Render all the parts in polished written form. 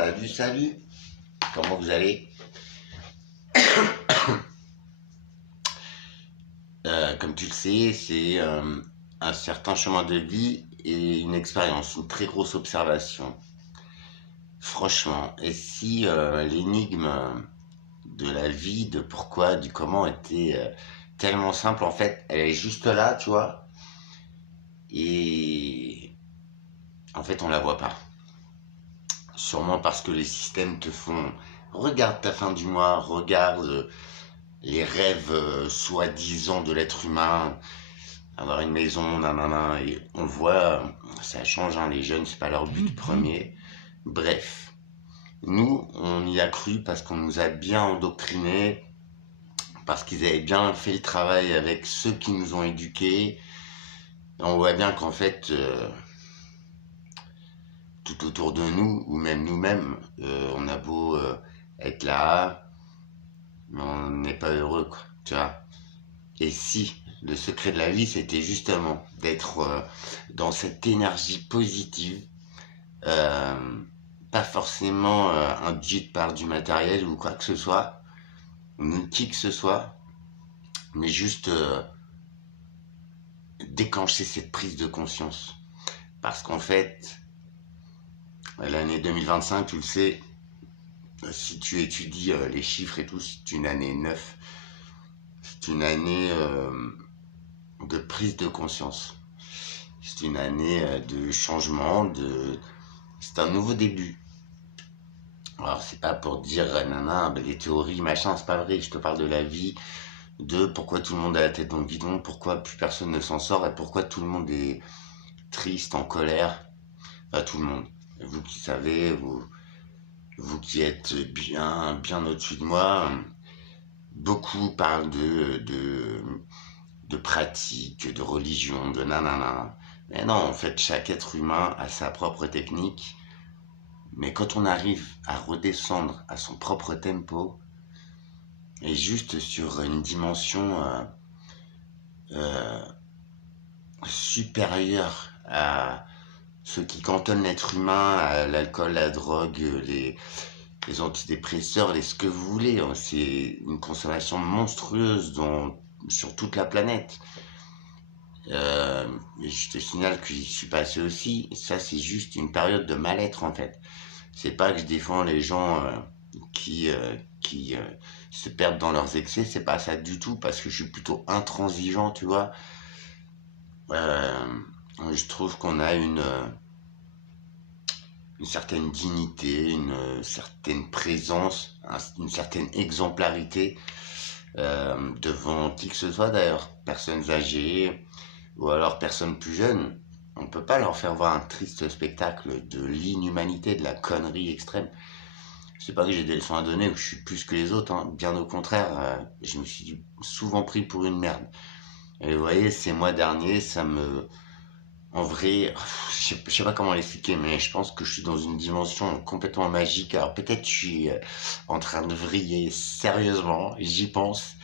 Salut, salut. Comment vous allez? Comme tu le sais, c'est un certain chemin de vie et une expérience, une très grosse observation. Franchement, et si l'énigme de la vie, de pourquoi, du comment était tellement simple, en fait, elle est juste là, tu vois, et en fait, on la voit pas. Sûrement parce que les systèmes te font, regarde ta fin du mois, regarde les rêves soi-disant de l'être humain, avoir une maison, nanana, et on le voit, ça change, hein, les jeunes, c'est pas leur but premier. Bref, nous, on y a cru parce qu'on nous a bien endoctrinés, parce qu'ils avaient bien fait le travail avec ceux qui nous ont éduqués. Et on voit bien qu'en fait, tout autour de nous, ou même nous-mêmes, on a beau être là, mais on n'est pas heureux, quoi, tu vois. Et si le secret de la vie, c'était justement d'être dans cette énergie positive, euh, pas forcément induite par du matériel ou quoi que ce soit, ni qui que ce soit, mais juste déclencher cette prise de conscience. Parce qu'en fait, l'année 2025, tu le sais, si tu étudies les chiffres et tout, c'est une année 9, c'est une année de prise de conscience. C'est une année de changement, c'est un nouveau début. Alors c'est pas pour dire nana, les théories, machin, c'est pas vrai. Je te parle de la vie, de pourquoi tout le monde a la tête dans le guidon, pourquoi plus personne ne s'en sort et pourquoi tout le monde est triste, en colère. Enfin, tout le monde. Vous qui savez, vous qui êtes bien au-dessus de moi, beaucoup parlent de pratiques, de religion, de nanana. Mais non, en fait, chaque être humain a sa propre technique. Mais quand on arrive à redescendre à son propre tempo, et juste sur une dimension euh, supérieure à ce qui cantonne l'être humain, à l'alcool, la drogue, les antidépresseurs, ce que vous voulez, hein, c'est une consommation monstrueuse sur toute la planète. Et je te signale que j'y suis passé aussi. Ça, c'est juste une période de mal-être, en fait. C'est pas que je défends les gens qui se perdent dans leurs excès, c'est pas ça du tout, parce que je suis plutôt intransigeant, tu vois. Euh, je trouve qu'on a une certaine dignité, une certaine présence, une certaine exemplarité devant qui que ce soit d'ailleurs, personnes âgées ou alors personnes plus jeunes. On peut pas leur faire voir un triste spectacle de l'inhumanité, de la connerie extrême. C'est pas que j'ai des leçons à donner ou que je suis plus que les autres, hein. Bien au contraire, je me suis souvent pris pour une merde. Et vous voyez, ces mois derniers, ça me... En vrai, je sais pas comment l'expliquer, mais je pense que je suis dans une dimension complètement magique. Alors peut-être je suis en train de vriller sérieusement, j'y pense.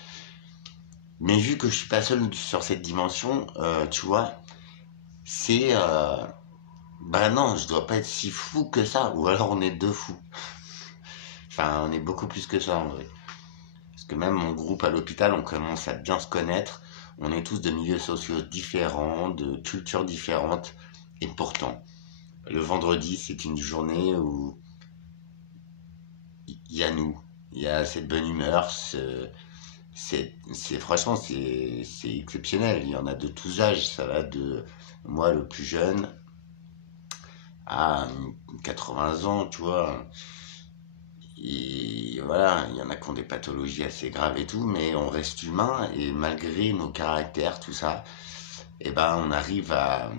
Mais vu que je suis pas seul sur cette dimension, tu vois, c'est... bah non, je dois pas être si fou que ça. Ou alors on est deux fous. Enfin, on est beaucoup plus que ça en vrai. Parce que même mon groupe à l'hôpital, on commence à bien se connaître. On est tous de milieux sociaux différents, de cultures différentes. Et pourtant, le vendredi, c'est une journée où il y a nous. Il y a cette bonne humeur. Franchement, c'est exceptionnel. Il y en a de tous âges. Ça va de moi, le plus jeune, à 80 ans, tu vois. Et voilà, il y en a qui ont des pathologies assez graves et tout, mais on reste humain et malgré nos caractères, tout ça, eh ben, on arrive à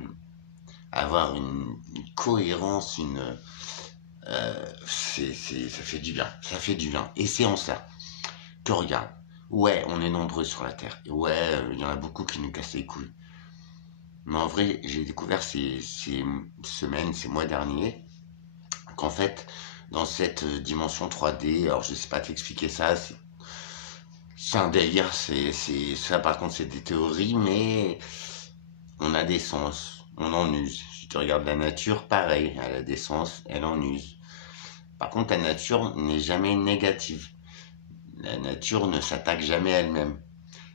avoir une cohérence, ça fait du bien, ça fait du bien. Et c'est en ça que regarde, ouais, on est nombreux sur la Terre, et ouais, il y en a beaucoup qui nous cassent les couilles. Mais en vrai, j'ai découvert ces semaines, ces mois derniers, qu'en fait, dans cette dimension 3D, alors je sais pas t'expliquer ça, c'est un délire, ça par contre c'est des théories, mais on a des sens, on en use. Si tu regardes la nature, pareil, elle a des sens, elle en use. Par contre, la nature n'est jamais négative. La nature ne s'attaque jamais elle-même.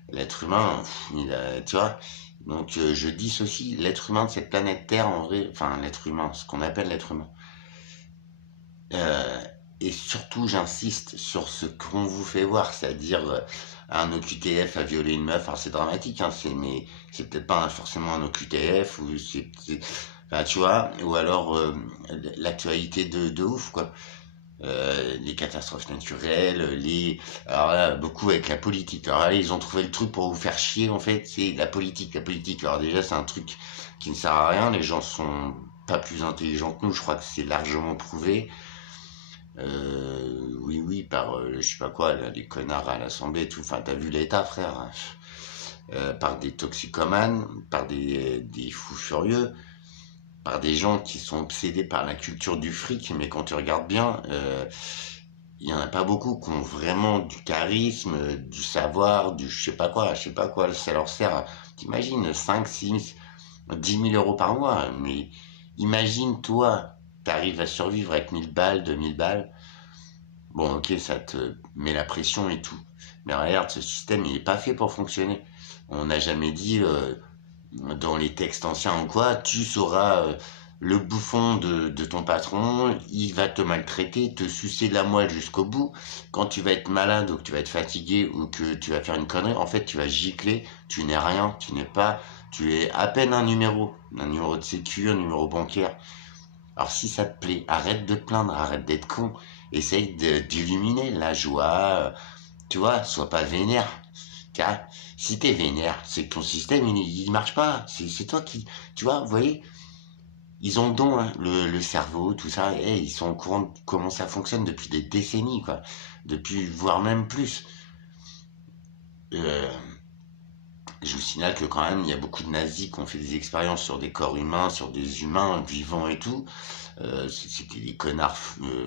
L'être humain, tu vois, donc je dissocie l'être humain de cette planète Terre en vrai, enfin l'être humain, ce qu'on appelle l'être humain. Euh, et surtout, j'insiste sur ce qu'on vous fait voir, c'est-à-dire un OQTF a violé une meuf. Alors c'est dramatique, hein, mais c'est peut-être pas forcément un OQTF ou enfin, tu vois, ou alors l'actualité de ouf quoi. Les catastrophes naturelles, alors là, beaucoup avec la politique. Alors là, ils ont trouvé le truc pour vous faire chier, en fait, c'est la politique, la politique. Alors déjà, c'est un truc qui ne sert à rien, les gens sont pas plus intelligents que nous, je crois que c'est largement prouvé. Oui, oui, par, je sais pas quoi, là, les connards à l'Assemblée et tout, enfin, t'as vu l'État, frère, hein. Par des toxicomanes, par des fous furieux, par des gens qui sont obsédés par la culture du fric, mais quand tu regardes bien, il y en a pas beaucoup qui ont vraiment du charisme, du savoir, du je sais pas quoi, ça leur sert. T'imagines 5, 6, 10 000 euros par mois, mais imagine toi, t'arrives à survivre avec 1000 balles, 2000 balles. Bon, ok, ça te met la pression et tout. Mais regarde, ce système, il est pas fait pour fonctionner. On n'a jamais dit, dans les textes anciens ou quoi, tu seras le bouffon de ton patron, il va te maltraiter, te sucer de la moelle jusqu'au bout. Quand tu vas être malade ou que tu vas être fatigué ou que tu vas faire une connerie, en fait, tu vas gicler, tu n'es rien, tu es à peine un numéro de sécu, un numéro bancaire. Alors si ça te plaît, arrête de te plaindre, arrête d'être con, essaye d'illuminer la joie, tu vois, sois pas vénère. Car si t'es vénère, c'est que ton système il marche pas. C'est toi qui, tu vois, vous voyez, ils ont le don, hein, le cerveau, tout ça, et ils sont au courant de comment ça fonctionne depuis des décennies, quoi, depuis voire même plus. Euh, je vous signale que quand même, il y a beaucoup de nazis qui ont fait des expériences sur des corps humains, sur des humains vivants et tout. C'était des connards,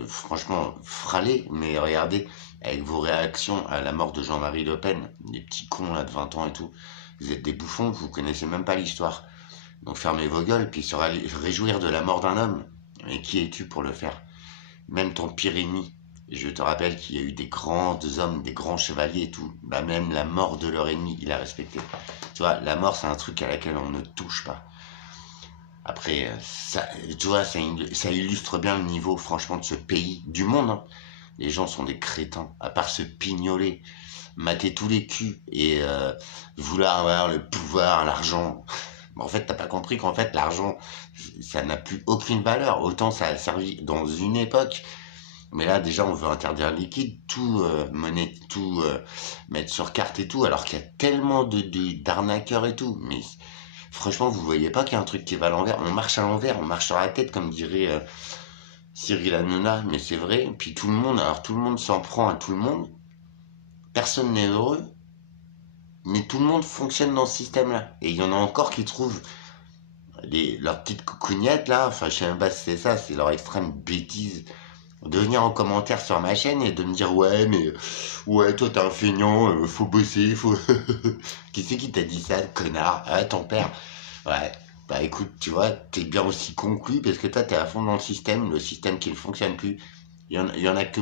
franchement, fralés, mais regardez, avec vos réactions à la mort de Jean-Marie Le Pen, des petits cons là de 20 ans et tout, vous êtes des bouffons, vous connaissez même pas l'histoire. Donc fermez vos gueules, puis se réjouir de la mort d'un homme. Mais qui es-tu pour le faire? Même ton pire ennemi. Je te rappelle qu'il y a eu des grands hommes, des grands chevaliers et tout. Bah même la mort de leur ennemi, il a respecté. Tu vois, la mort c'est un truc à laquelle on ne touche pas. Après, ça, tu vois, ça illustre bien le niveau, franchement, de ce pays, du monde, hein. Les gens sont des crétins, à part se pignoler, mater tous les culs et vouloir avoir le pouvoir, l'argent. Mais en fait, t'as pas compris qu'en fait, l'argent, ça n'a plus aucune valeur. Autant ça a servi dans une époque, mais là, déjà, on veut interdire le liquide, tout monnaie, tout mettre sur carte et tout, alors qu'il y a tellement d'arnaqueurs et tout. Mais franchement, vous voyez pas qu'il y a un truc qui va à l'envers? On marche à l'envers, on marche sur la tête, comme dirait Cyril Hanouna, mais c'est vrai. Puis tout le monde, alors tout le monde s'en prend à tout le monde. Personne n'est heureux, mais tout le monde fonctionne dans ce système-là. Et il y en a encore qui trouvent leurs petites coucougnettes là, enfin je sais même pas si c'est ça, c'est leur extrême bêtise. De venir en commentaire sur ma chaîne et de me dire ouais mais ouais toi t'es un feignant, faut bosser, faut... Qui c'est qui t'a dit ça, connard? Ah ton père. Ouais, bah écoute, tu vois, t'es bien aussi conclu parce que toi t'es à fond dans le système qui ne fonctionne plus. Il y en a que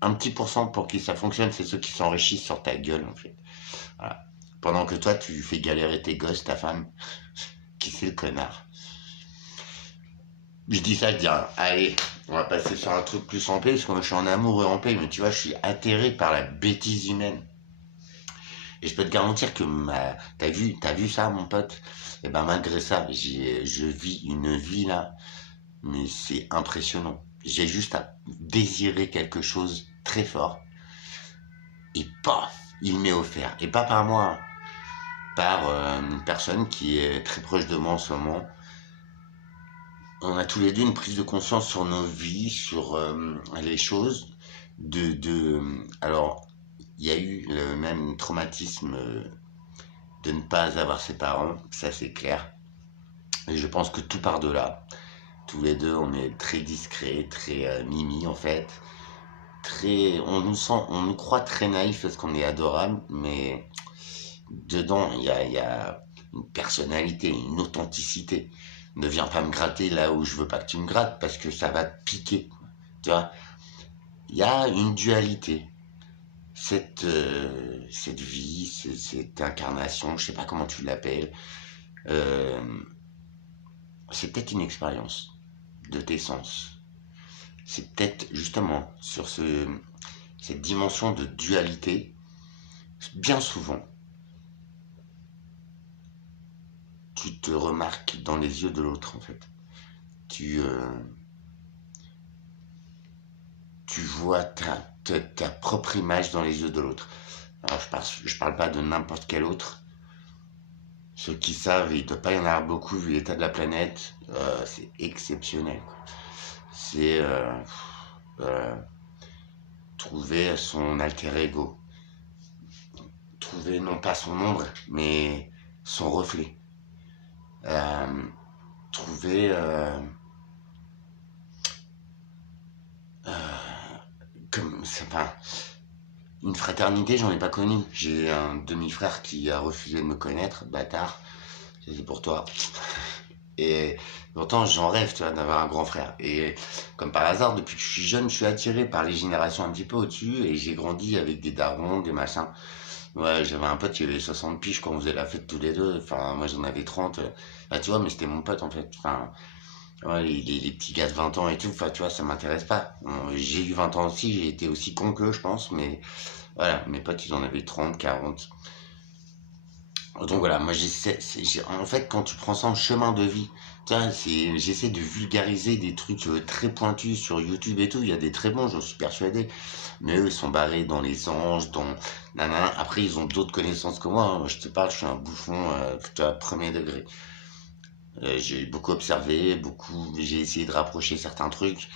un petit pourcent pour qui ça fonctionne, c'est ceux qui s'enrichissent sur ta gueule en fait. Voilà. Pendant que toi tu fais galérer tes gosses, ta femme, qui c'est le connard? Je dis ça, je dis allez, on va passer sur un truc plus en paix, parce que moi je suis en amour et en paix, mais tu vois, je suis atterré par la bêtise humaine. Et je peux te garantir que t'as vu ça, mon pote? Et ben malgré ça, je vis une vie là, mais c'est impressionnant. J'ai juste à désirer quelque chose très fort, et paf, il m'est offert. Et pas par moi, hein, par une personne qui est très proche de moi en ce moment. On a tous les deux une prise de conscience sur nos vies, sur les choses. Alors, il y a eu le même traumatisme de ne pas avoir ses parents, ça c'est clair. Et je pense que tout part de là. Tous les deux, on est très discrets, très mimi en fait. On nous croit très naïfs parce qu'on est adorable, mais dedans, il y a une personnalité, une authenticité. Ne viens pas me gratter là où je veux pas que tu me grattes parce que ça va te piquer. Tu vois, il y a une dualité. Cette vie, cette incarnation, je sais pas comment tu l'appelles, euh, c'est peut-être une expérience de tes sens. C'est peut-être justement sur cette dimension de dualité, bien souvent, tu te remarques dans les yeux de l'autre en fait. Tu, euh, tu vois ta propre image dans les yeux de l'autre. Alors je parle pas de n'importe quel autre. Ceux qui savent, il ne doit pas y en avoir beaucoup vu l'état de la planète, c'est exceptionnel, quoi. C'est euh, trouver son alter ego, trouver non pas son ombre, mais son reflet. Euh, trouver comme, enfin, une fraternité, j'en ai pas connu. J'ai un demi-frère qui a refusé de me connaître, bâtard. C'est pour toi. Et pourtant, j'en rêve, tu vois, d'avoir un grand frère. Et comme par hasard, depuis que je suis jeune, je suis attiré par les générations un petit peu au-dessus. Et j'ai grandi avec des darons, des machins. Ouais, j'avais un pote qui avait 60 piges quand on faisait la fête tous les deux. Enfin, moi j'en avais 30. Bah, tu vois, mais c'était mon pote en fait. Enfin, ouais, les petits gars de 20 ans et tout, enfin, tu vois, ça m'intéresse pas. Bon, j'ai eu 20 ans aussi, j'ai été aussi con qu'eux, je pense. Mais voilà, mes potes, ils en avaient 30, 40. Donc voilà, moi en fait quand tu prends ça en chemin de vie, tu vois, j'essaie de vulgariser des trucs très pointus sur YouTube et tout, il y a des très bons, j'en suis persuadé, mais eux ils sont barrés dans les anges, dans nanana. Après ils ont d'autres connaissances que moi, hein. Moi, je te parle, je suis un bouffon, tu vois, premier degré. J'ai beaucoup observé, j'ai essayé de rapprocher certains trucs,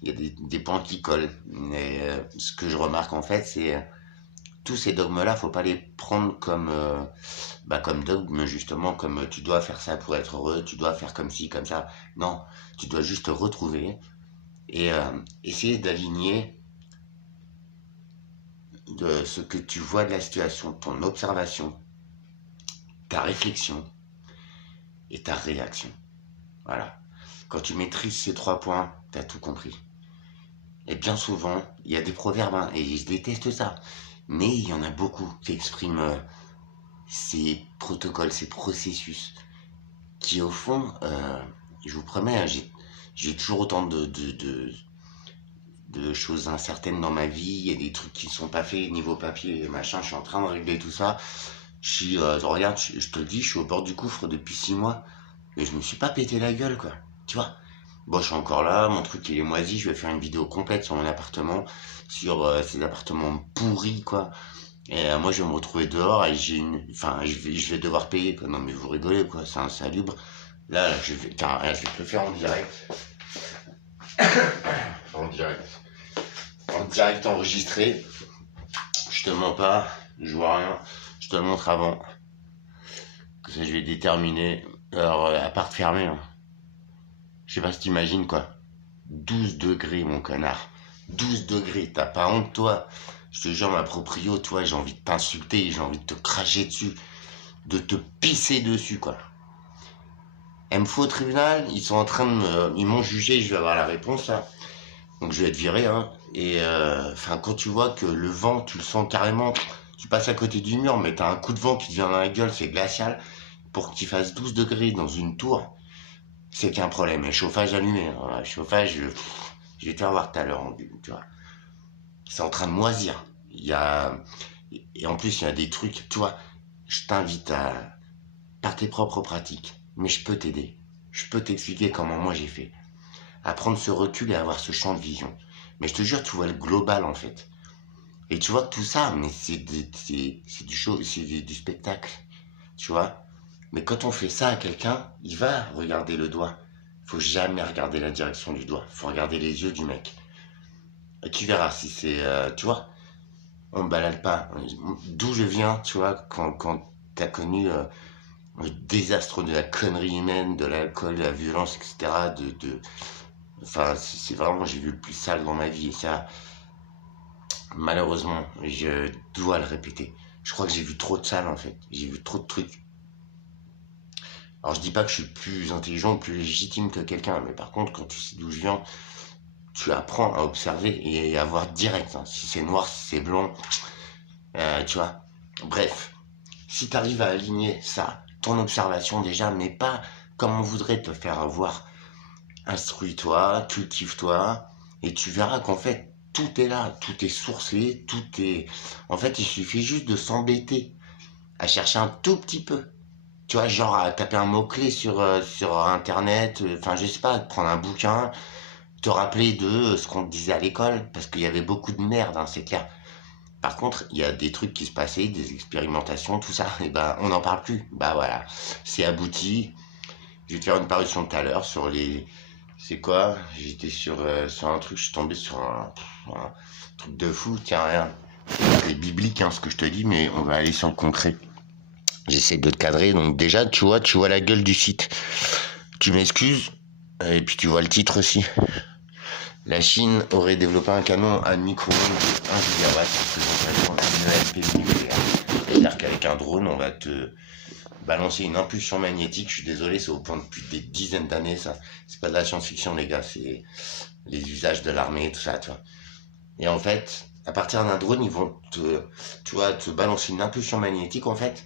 il y a des points qui collent, mais ce que je remarque en fait c'est tous ces dogmes-là, faut pas les prendre comme dogme, justement, comme tu dois faire ça pour être heureux, tu dois faire comme ci, comme ça. Non, tu dois juste te retrouver et essayer d'aligner de ce que tu vois de la situation, ton observation, ta réflexion et ta réaction. Voilà. Quand tu maîtrises ces 3 points, tu as tout compris. Et bien souvent, il y a des proverbes, hein, et je déteste ça, mais il y en a beaucoup qui expriment ces protocoles, ces processus qui au fond, je vous promets, hein, j'ai toujours autant de choses incertaines dans ma vie, il y a des trucs qui ne sont pas faits niveau papier, machin, je suis en train de régler tout ça. Regarde, je te le dis, je suis au bord du gouffre depuis 6 mois, et je me suis pas pété la gueule, quoi. Tu vois? Bon, je suis encore là, mon truc il est moisi, je vais faire une vidéo complète sur mon appartement, sur ces appartements pourris, quoi. Et moi, je vais me retrouver dehors et enfin, je vais devoir payer, quoi. Non, mais vous rigolez, quoi, c'est insalubre. Là, tiens, je vais te le faire en direct. En direct. En direct enregistré. Je te mens pas, je vois rien. Je te le montre avant. Comme ça, je vais déterminer. Alors, appart fermé, hein. Je sais pas si t'imagines, quoi. 12 degrés, mon connard. 12 degrés, t'as pas honte, toi? Je te jure, ma proprio, toi, j'ai envie de t'insulter, j'ai envie de te cracher dessus, de te pisser dessus, quoi. Elle me faut au tribunal, ils sont en train ils m'ont jugé, je vais avoir la réponse, là. Donc je vais être viré, hein. Et enfin, quand tu vois que le vent, tu le sens carrément, tu passes à côté du mur, mais t'as un coup de vent qui te vient dans la gueule, c'est glacial. Pour qu'il fasse 12 degrés dans une tour, c'est qu'un problème. Et chauffage allumé, hein. Voilà, chauffage, je vais te faire voir tout à l'heure, tu vois. C'est en train de moisir. Il y a, et en plus, il y a des trucs, tu vois, je t'invite par tes propres pratiques, mais je peux t'aider. Je peux t'expliquer comment moi j'ai fait. À prendre ce recul et avoir ce champ de vision. Mais je te jure, tu vois le global en fait. Et tu vois que tout ça, mais c'est du show, c'est du spectacle. Tu vois? Mais quand on fait ça à quelqu'un, il va regarder le doigt. Faut jamais regarder la direction du doigt. Faut regarder les yeux du mec. Et tu verras si c'est, tu vois, on balade pas. D'où je viens, tu vois, quand t'as connu le désastre de la connerie humaine, de l'alcool, de la violence, etc. Enfin, c'est vraiment, j'ai vu le plus sale dans ma vie. Et ça, malheureusement, je dois le répéter. Je crois que j'ai vu trop de sale, en fait. J'ai vu trop de trucs. Alors, je dis pas que je suis plus intelligent, plus légitime que quelqu'un. Mais par contre, quand tu sais d'où je viens, tu apprends à observer et à voir direct, hein. Si c'est noir, si c'est blanc, tu vois. Bref, si tu arrives à aligner ça, ton observation déjà, mais pas comme on voudrait te faire voir, instruis-toi, cultive-toi, et tu verras qu'en fait, tout est là, tout est sourcé, tout est... En fait, il suffit juste de s'embêter à chercher un tout petit peu. Tu vois, genre à taper un mot-clé sur Internet, enfin, je sais pas, prendre un bouquin, te rappeler de ce qu'on te disait à l'école, parce qu'il y avait beaucoup de merde, hein, c'est clair. Par contre, il y a des trucs qui se passaient, des expérimentations, tout ça, et ben, on n'en parle plus. Bah voilà, c'est abouti. Je vais te faire une parution tout à l'heure sur les... C'est quoi? J'étais sur un truc, je suis tombé sur un truc de fou, tiens, rien. C'est biblique, hein, ce que je te dis, mais on va aller sur le concret. J'essaie de te cadrer, donc déjà, tu vois la gueule du site. Tu m'excuses, et puis tu vois le titre aussi. La Chine aurait développé un canon à micro-ondes de 1 gigawatt en présentation d'une ESP nucléaire. C'est-à-dire qu'avec un drone, on va te balancer une impulsion magnétique. Je suis désolé, c'est au point depuis des dizaines d'années, ça. C'est pas de la science-fiction, les gars, c'est les usages de l'armée, tout ça, tu vois. Et en fait, à partir d'un drone, ils vont te balancer une impulsion magnétique, en fait.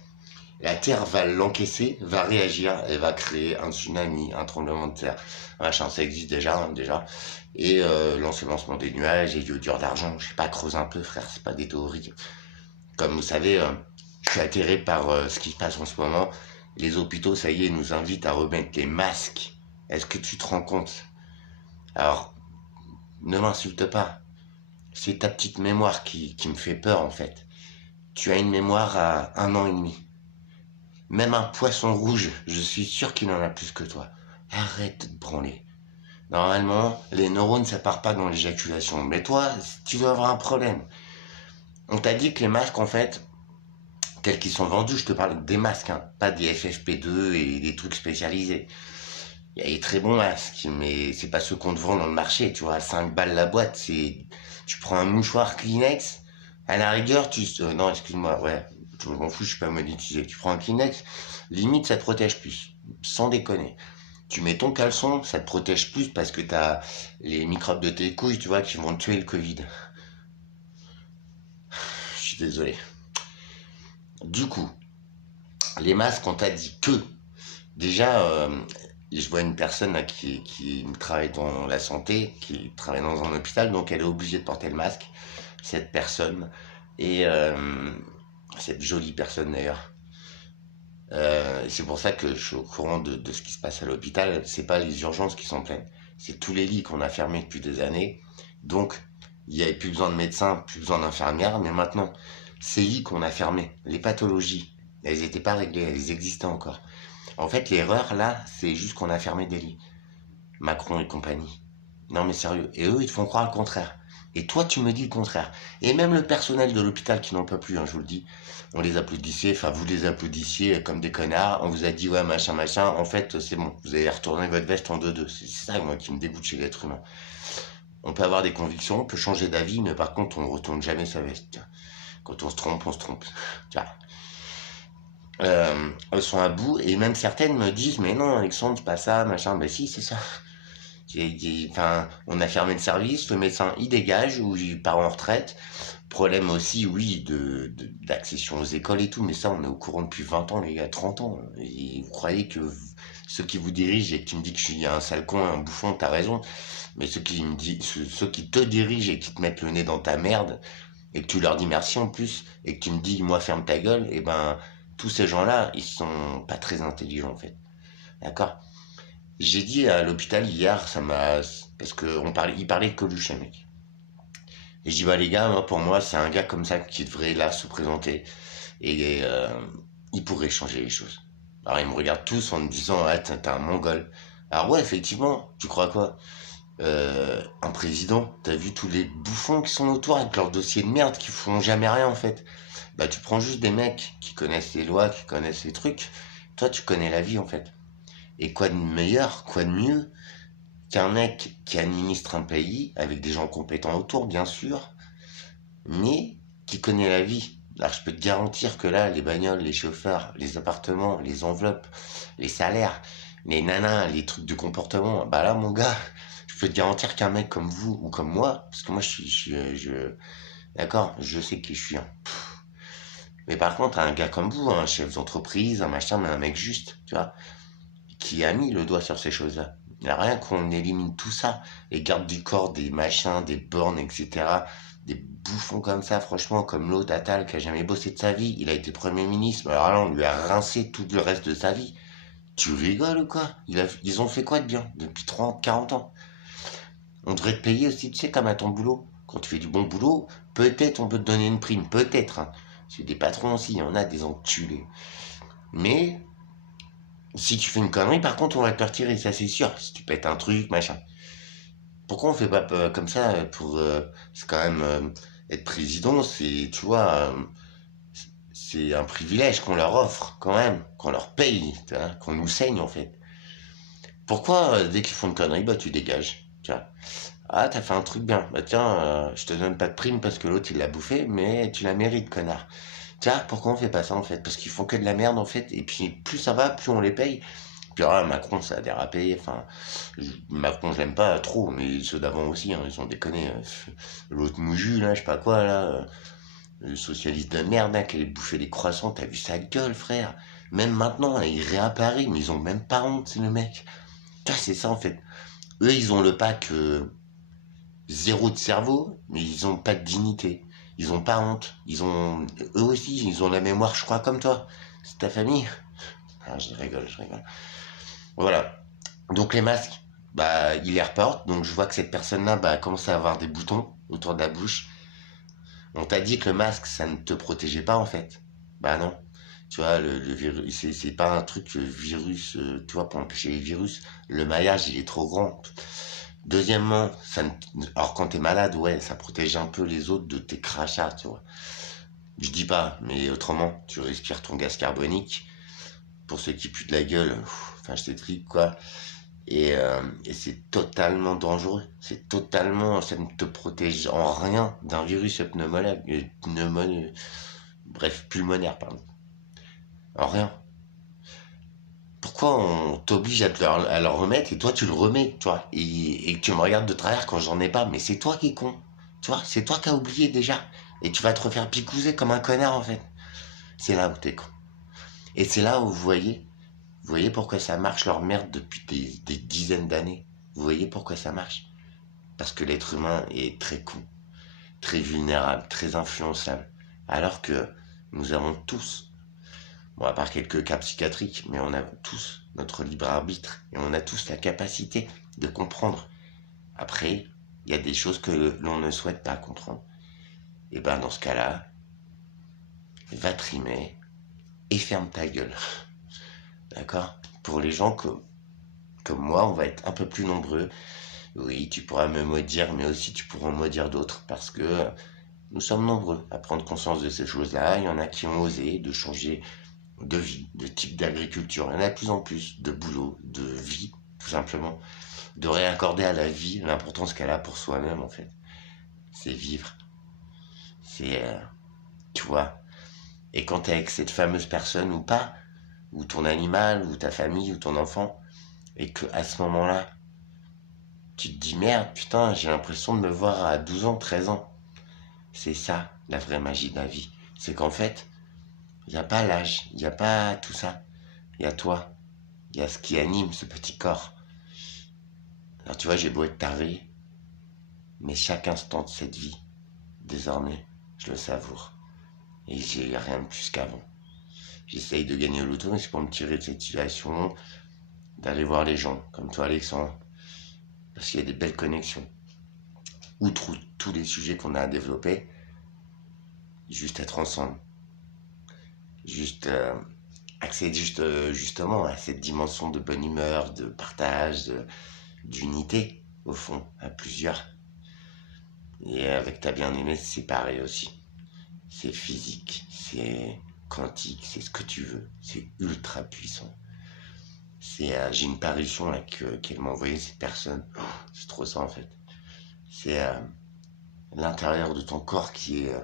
La Terre va l'encaisser, va réagir et va créer un tsunami, un tremblement de terre. Machin, ça existe déjà, hein, déjà. Et l'ensemencement des nuages et du dur d'argent. Je sais pas, creuse un peu, frère, c'est pas des théories. Comme vous savez, je suis atterré par ce qui se passe en ce moment. Les hôpitaux, ça y est, nous invitent à remettre les masques. Est-ce que tu te rends compte? Alors, ne m'insulte pas. C'est ta petite mémoire qui me fait peur, en fait. Tu as une mémoire à 1 an et demi. Même un poisson rouge, je suis sûr qu'il en a plus que toi. Arrête de branler. Normalement, les neurones, ça part pas dans l'éjaculation. Mais toi, tu dois avoir un problème. On t'a dit que les masques, en fait, tels qu'ils sont vendus, je te parle des masques, hein, pas des FFP2 et des trucs spécialisés. Il y a des très bons masques, mais c'est pas ceux qu'on te vend dans le marché, tu vois, à 5 balles la boîte. Tu prends un mouchoir Kleenex, à la rigueur, non, excuse-moi, ouais, je m'en fous, je suis pas monétisé. Tu prends un Kleenex, limite, ça te protège plus. Sans déconner. Tu mets ton caleçon, ça te protège plus parce que t'as les microbes de tes couilles, tu vois, qui vont te tuer le Covid. Je suis désolé. Du coup, les masques, on t'a dit que, déjà, je vois une personne là, qui travaille dans la santé, qui travaille dans un hôpital, donc elle est obligée de porter le masque, cette personne, et cette jolie personne d'ailleurs. C'est pour ça que je suis au courant de ce qui se passe à l'hôpital. C'est pas les urgences qui sont pleines, c'est tous les lits qu'on a fermés depuis des années. Donc, il n'y avait plus besoin de médecins, plus besoin d'infirmières, mais maintenant, ces lits qu'on a fermés, les pathologies, elles n'étaient pas réglées, elles existaient encore. En fait, l'erreur là, c'est juste qu'on a fermé des lits. Macron et compagnie. Non mais sérieux. Et eux, ils te font croire le contraire. Et toi, tu me dis le contraire. Et même le personnel de l'hôpital qui n'en peut plus, hein, je vous le dis. On les applaudissait, enfin vous les applaudissiez comme des connards. On vous a dit ouais machin machin. En fait, c'est bon. Vous allez retourner votre veste en 2-2. C'est ça moi qui me dégoûte chez l'être humain. On peut avoir des convictions, on peut changer d'avis, mais par contre, on ne retourne jamais sa veste. Tiens. Quand on se trompe, on se trompe. Tiens. Elles sont à bout et même certaines me disent mais non Alexandre c'est pas ça machin. Ben si c'est ça. Enfin, on a fermé le service, le médecin il dégage ou il part en retraite. Problème aussi, oui, d'accession aux écoles et tout, mais ça on est au courant depuis 20 ans les gars, 30 ans. Et vous croyez que ceux qui vous dirigent et que tu me dis que je suis un sale con, un bouffon, t'as raison. Mais ceux qui te dirigent et qui te mettent le nez dans ta merde et que tu leur dis merci en plus et que tu me dis moi ferme ta gueule, et ben tous ces gens-là ils sont pas très intelligents en fait. D'accord? J'ai dit à l'hôpital hier, ça m'a... Parce il parlait de Coluche, mec. Et je dis, bah les gars, moi, pour moi, c'est un gars comme ça qui devrait là se présenter. Et il pourrait changer les choses. Alors ils me regardent tous en me disant, ah, t'es un mongol. Alors ouais, effectivement, tu crois quoi? Un président, t'as vu tous les bouffons qui sont autour avec leurs dossiers de merde qui font jamais rien en fait. Bah tu prends juste des mecs qui connaissent les lois, qui connaissent les trucs. Toi, tu connais la vie en fait. Et quoi de meilleur, quoi de mieux qu'un mec qui administre un pays avec des gens compétents autour, bien sûr, mais qui connaît la vie. Alors je peux te garantir que là, les bagnoles, les chauffeurs, les appartements, les enveloppes, les salaires, les nanas, les trucs de comportement, bah là mon gars, je peux te garantir qu'un mec comme vous ou comme moi, parce que moi d'accord, je sais qui je suis, hein. Mais par contre, un gars comme vous, un chef d'entreprise, un machin, mais un mec juste, tu vois, qui a mis le doigt sur ces choses-là. Il n'y a rien qu'on élimine tout ça. Les gardes du corps, des machins, des bornes, etc. Des bouffons comme ça, franchement, comme l'autre Attal qui a jamais bossé de sa vie. Il a été Premier ministre. Alors là, on lui a rincé tout le reste de sa vie. Tu rigoles ou quoi? Ils ont fait quoi de bien depuis 30, 40 ans? On devrait te payer aussi, tu sais, comme à ton boulot. Quand tu fais du bon boulot, peut-être on peut te donner une prime. Peut-être, hein. C'est des patrons aussi, il y en a des enculés. Mais si tu fais une connerie, par contre, on va te le retirer, ça c'est sûr. Si tu pètes un truc, machin. Pourquoi on fait pas comme ça pour... c'est quand même... être président, c'est, tu vois, c'est un privilège qu'on leur offre, quand même. Qu'on leur paye, tu vois, qu'on nous saigne, en fait. Pourquoi, dès qu'ils font une connerie, bah tu dégages, tu vois. Ah, t'as fait un truc bien. Bah tiens, je te donne pas de prime parce que l'autre il l'a bouffé, mais tu la mérites, connard. Tiens, pourquoi on fait pas ça en fait? Parce qu'ils font que de la merde en fait, et puis plus ça va, plus on les paye. Puis alors, Macron, ça a dérapé. Enfin, Macron, je l'aime pas trop, mais ceux d'avant aussi, hein, ils ont déconné. L'autre Mouju, là, je sais pas quoi, là, le socialiste de merde, là, qui allait bouffer des croissants, t'as vu sa gueule, frère? Même maintenant, là, il réapparaît, mais ils ont même pas honte, c'est le mec. Putain, c'est ça en fait. Eux, ils ont le pack zéro de cerveau, mais ils ont pas de dignité. Ils ont pas honte. Eux aussi, ils ont la mémoire, je crois, comme toi. C'est ta famille. Ah, je rigole, je rigole. Voilà. Donc les masques, bah, ils les reportent. Donc je vois que cette personne-là, bah, commence à avoir des boutons autour de la bouche. On t'a dit que le masque, ça ne te protégeait pas en fait. Bah non. Tu vois, le virus, c'est pas un truc virus, tu vois, pour empêcher les virus. Le maillage, il est trop grand. Deuxièmement, alors quand t'es malade, ouais, ça protège un peu les autres de tes crachats, tu vois. Je dis pas, mais autrement, tu respires ton gaz carbonique. Pour ceux qui puent de la gueule, enfin, je t'explique quoi. Et c'est totalement dangereux. C'est totalement, ça ne te protège en rien d'un virus bref, pulmonaire, pardon. En rien. Pourquoi on t'oblige à le remettre et toi tu le remets, tu vois, et tu me regardes de travers quand j'en ai pas, mais c'est toi qui es con, tu vois, c'est toi qui as oublié déjà, et tu vas te refaire picouser comme un connard en fait. C'est là où t'es con. Et c'est là où vous voyez pourquoi ça marche leur merde depuis des dizaines d'années. Vous voyez pourquoi ça marche? Parce que l'être humain est très con, très vulnérable, très influençable, alors que nous avons tous, bon, à part quelques cas psychiatriques, mais on a tous notre libre arbitre et on a tous la capacité de comprendre. Après, il y a des choses que l'on ne souhaite pas comprendre. Et ben, dans ce cas-là, va trimer et ferme ta gueule. D'accord? Pour les gens comme moi, on va être un peu plus nombreux. Oui, tu pourras me maudire, mais aussi tu pourras en maudire d'autres parce que nous sommes nombreux à prendre conscience de ces choses-là. Il y en a qui ont osé de changer de vie, de type d'agriculture. Il y en a de plus en plus, de boulot, de vie, tout simplement. De réaccorder à la vie l'importance qu'elle a pour soi-même, en fait. C'est vivre. C'est, tu vois. Et quand t'es avec cette fameuse personne ou pas, ou ton animal, ou ta famille, ou ton enfant, et que à ce moment-là, tu te dis merde, putain, j'ai l'impression de me voir à 12 ans, 13 ans. C'est ça, la vraie magie de la vie. C'est qu'en fait, il n'y a pas l'âge, il n'y a pas tout ça. Il y a toi, il y a ce qui anime ce petit corps. Alors tu vois, j'ai beau être taré, mais chaque instant de cette vie, désormais, je le savoure. Et j'ai rien de plus qu'avant. J'essaye de gagner au loto, mais c'est pour me tirer de cette situation, d'aller voir les gens, comme toi Alexandre, parce qu'il y a des belles connexions. Outre tous les sujets qu'on a à développer, juste être ensemble. Juste accéder justement à cette dimension de bonne humeur, de partage, d'unité, au fond, à plusieurs. Et avec ta bien-aimée, c'est pareil aussi. C'est physique, c'est quantique, c'est ce que tu veux. C'est ultra puissant. J'ai une parution là qu'elle m'a envoyé cette personne. Oh, c'est trop ça en fait. C'est l'intérieur de ton corps qui est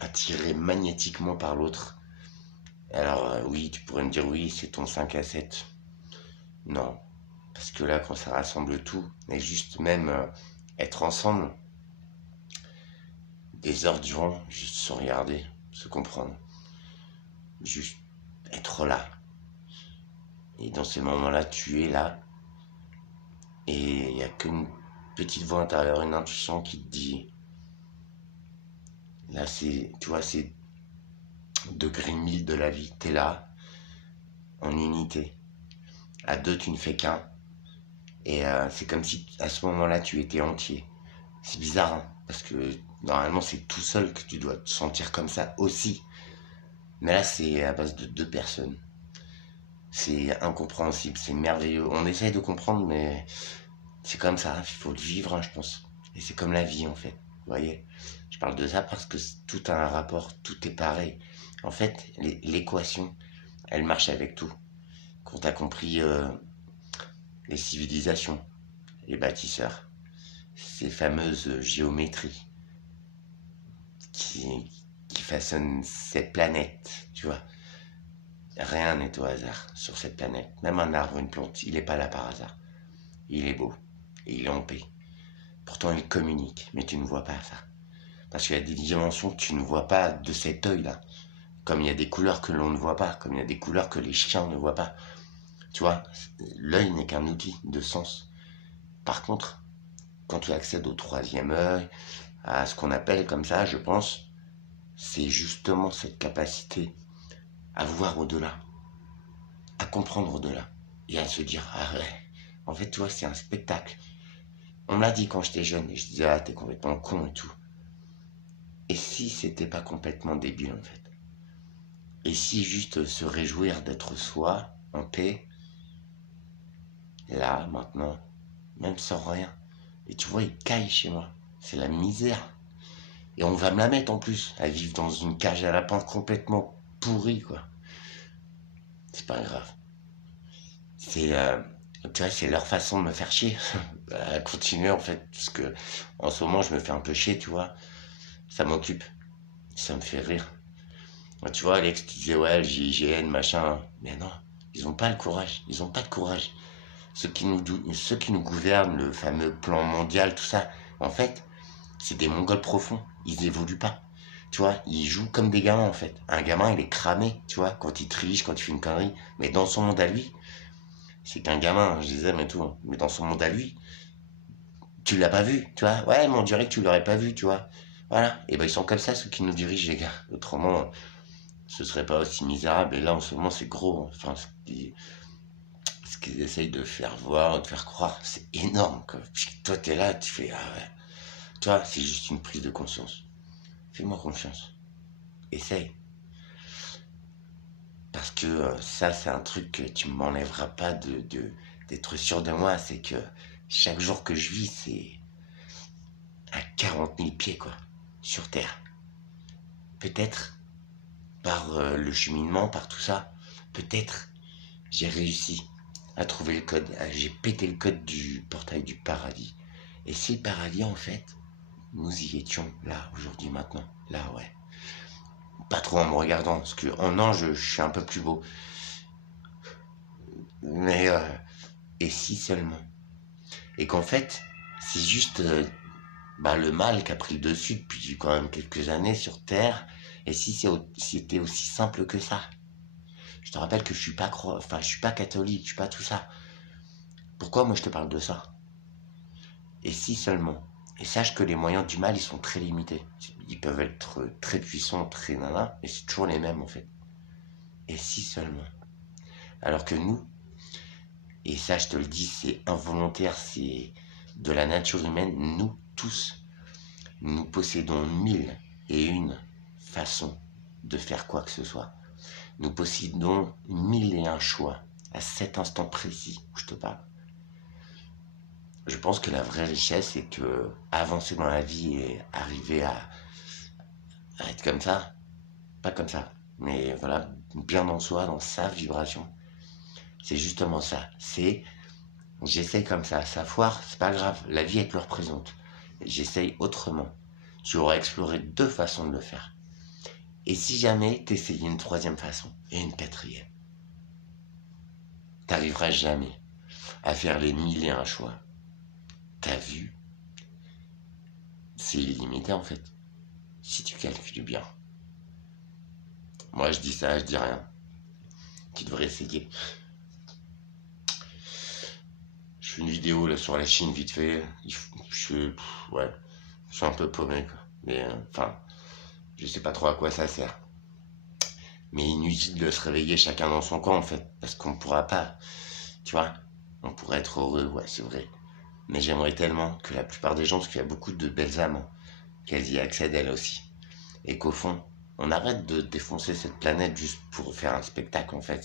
attiré magnétiquement par l'autre. Alors oui, tu pourrais me dire oui, c'est ton 5 à 7. Non, Parce que là, quand ça rassemble tout, et juste même être ensemble, des heures durant, juste se regarder, se comprendre, juste être là. Et dans ces moments-là, tu es là, et il n'y a qu'une petite voix intérieure, une intuition qui te dit, là, c'est, tu vois, c'est degré 1000 de la vie, t'es là, en unité. À deux, tu ne fais qu'un. Et c'est comme si à ce moment-là, tu étais entier. C'est bizarre, hein, parce que normalement, c'est tout seul que tu dois te sentir comme ça aussi. Mais là, c'est à base de deux personnes. C'est incompréhensible, c'est merveilleux. On essaye de comprendre, mais c'est comme ça. Il faut le vivre, hein, je pense. Et c'est comme la vie, en fait. Vous voyez? Je parle de ça parce que tout a un rapport, tout est pareil. En fait, l'équation, elle marche avec tout. Quand tu as compris les civilisations, les bâtisseurs, ces fameuses géométries qui, qui façonnent cette planète, tu vois. Rien n'est au hasard sur cette planète. Même un arbre, une plante, il n'est pas là par hasard. Il est beau et il est en paix. Pourtant, il communique, mais tu ne vois pas ça. Parce qu'il y a des dimensions que tu ne vois pas de cet œil-là. Comme il y a des couleurs que l'on ne voit pas, comme il y a des couleurs que les chiens ne voient pas. Tu vois, l'œil n'est qu'un outil de sens. Par contre, quand tu accèdes au troisième œil, à ce qu'on appelle comme ça, je pense, c'est justement cette capacité à voir au-delà, à comprendre au-delà, et à se dire, ah ouais, en fait, tu vois, c'est un spectacle. On me l'a dit quand j'étais jeune, et je disais, ah, t'es complètement con et tout. Et si c'était pas complètement débile, en fait? Et si juste se réjouir d'être soi, en paix, là, maintenant, même sans rien. Et tu vois, il caille chez moi. C'est la misère. Et on va me la mettre en plus, à vivre dans une cage à lapins complètement pourrie, quoi. C'est pas grave. C'est, tu vois, c'est leur façon de me faire chier. À continuer, en fait, parce que en ce moment, je me fais un peu chier, tu vois. Ça m'occupe. Ça me fait rire. Tu vois, Alex, tu disais, ouais, le GIGN, machin. Mais non, ils ont pas le courage. Ils ont pas de courage. Ceux qui nous gouvernent, le fameux plan mondial, tout ça, en fait, c'est des Mongols profonds. Ils évoluent pas. Tu vois, ils jouent comme des gamins, en fait. Un gamin, il est cramé, tu vois, quand il triche, quand il fait une connerie. Mais dans son monde à lui, c'est qu'un gamin, je les aime et tout. Hein. Mais dans son monde à lui, tu l'as pas vu, tu vois. Ouais, mais on dirait que tu l'aurais pas vu, tu vois. Voilà. Et ben, ils sont comme ça, ceux qui nous dirigent, les gars. Autrement, ce serait pas aussi misérable. Et là, en ce moment, c'est gros. Enfin, ce qu'ils essayent de faire voir, de faire croire, c'est énorme, quoi. Puis toi, t'es là, tu fais, ah ouais. Tu vois, c'est juste une prise de conscience. Fais-moi confiance. Essaye. Parce que ça, c'est un truc que tu m'enlèveras pas d'être sûr de moi. C'est que chaque jour que je vis, c'est à 40 000 pieds, quoi. Sur Terre. Peut-être, par le cheminement, par tout ça, peut-être j'ai réussi à trouver le code. J'ai pété le code du portail du paradis. Et si le paradis, en fait, nous y étions là, aujourd'hui, maintenant. Là, ouais. Pas trop en me regardant, parce que en ange, je suis un peu plus beau. Mais, et si seulement? Et qu'en fait, c'est juste le mal qui a pris le dessus depuis quand même quelques années sur Terre. Et si c'était aussi simple que ça? Je te rappelle que je suis pas enfin, je suis pas catholique, je suis pas tout ça. Pourquoi moi je te parle de ça? Et si seulement? Et sache que les moyens du mal, ils sont très limités. Ils peuvent être très puissants, très nana, mais c'est toujours les mêmes en fait. Et si seulement? Alors que nous, et ça je te le dis, c'est involontaire, c'est de la nature humaine, nous tous, nous possédons 1001 façons de faire quoi que ce soit. Nous possédons 1001 choix à cet instant précis où je te parle. Je pense que la vraie richesse, c'est que avancer dans la vie et arriver à être comme ça, pas comme ça, mais voilà, bien dans soi, dans sa vibration. C'est justement ça. C'est, j'essaye comme ça foire, c'est pas grave, la vie elle te le représente. J'essaye autrement. Tu auras exploré deux façons de le faire. Et si jamais t'essayais une troisième façon et une quatrième, t'arriveras jamais à faire les 1001 choix. T'as vu? C'est illimité en fait, si tu calcules bien. Moi je dis ça, je dis rien. Tu devrais essayer. Je fais une vidéo là sur la Chine vite fait. Ouais, je suis un peu paumé quoi. Mais enfin, je sais pas trop à quoi ça sert. Mais inutile de se réveiller chacun dans son coin en fait, parce qu'on pourra pas, tu vois. On pourrait être heureux, ouais c'est vrai. Mais j'aimerais tellement que la plupart des gens, parce qu'il y a beaucoup de belles âmes, qu'elles y accèdent elles aussi. Et qu'au fond, on arrête de défoncer cette planète juste pour faire un spectacle en fait.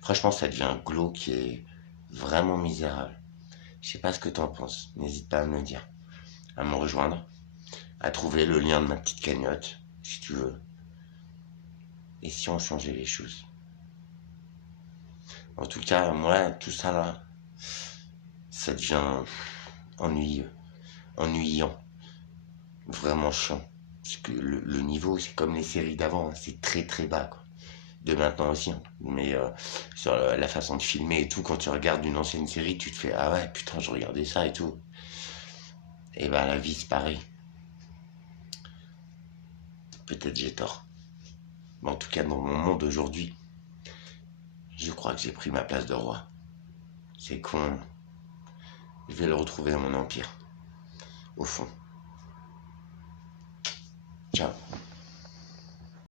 Franchement ça devient glauque et vraiment misérable. Je sais pas ce que t'en penses, n'hésite pas à me le dire, à me rejoindre, à trouver le lien de ma petite cagnotte, si tu veux. Et si on changeait les choses? En tout cas, moi, tout ça là, ça devient ennuyeux, ennuyant, vraiment chiant. Parce que le niveau, c'est comme les séries d'avant, hein, c'est très très bas, quoi. De maintenant aussi, hein. Mais sur la façon de filmer et tout, quand tu regardes une ancienne série, tu te fais ah ouais, putain, je regardais ça et tout. Et ben la vie, c'est pareil. Peut-être j'ai tort. Mais en tout cas, dans mon monde aujourd'hui, je crois que j'ai pris ma place de roi. C'est con. Je vais le retrouver dans mon empire. Au fond. Ciao.